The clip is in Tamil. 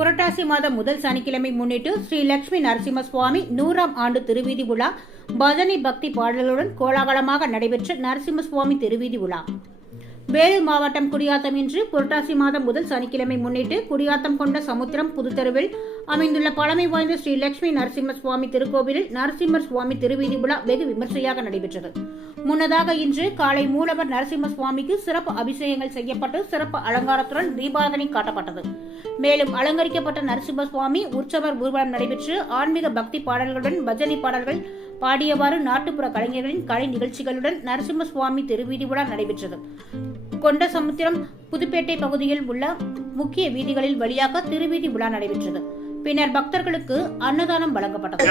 புரட்டாசி மாதம் முதல் சனிக்கிழமை முன்னிட்டு ஸ்ரீ லட்சுமி நரசிம்ம சுவாமி 100ஆம் ஆண்டு திருவீதி உலா பஜனை பக்தி பாடல்களுடன் கோலாகலமாக நடைபெற்ற நரசிம்ம சுவாமி திருவீதி உலா. வேலூர் மாவட்டம் குடியாத்தம் இன்று புரட்டாசி மாதம் முதல் சனிக்கிழமை முன்னிட்டு குடியாத்தம் கொண்ட சமுத்திரம் புதுத்தெருவில் அமைந்துள்ள பழமை வாய்ந்த ஸ்ரீ லட்சுமி நரசிம்ம சுவாமி திருக்கோவிலில் நரசிம்மர் சுவாமி திருவீதி உலா வெகு விமர்சையாக நடைபெற்றது. முன்னதாக இன்று காலை மூலவர் நரசிம்ம சுவாமிக்கு சிறப்பு அபிஷேகங்கள் செய்யப்பட்டு சிறப்பு அலங்காரத்துடன் தீபாராதனை காட்டப்பட்டது. மேலும் அலங்கரிக்கப்பட்ட நரசிம்ம சுவாமி உற்சவர் ஊர்வலம் நடைபெற்று ஆன்மீக பக்தி பாடல்களுடன் பஜனை பாடல்கள் பாடியவாறு நாட்டுப்புற கலைஞர்களின் கலை நிகழ்ச்சிகளுடன் நரசிம்ம சுவாமி திருவீதி உலா நடைபெற்றது. கொண்ட சமுத்திரம் புதுப்பேட்டை பகுதியில் உள்ள முக்கிய வீதிகளில் வழியாக திருவீதி உலா நடைபெற்றது. பின்னர் பக்தர்களுக்கு அன்னதானம் வழங்கப்பட்டது.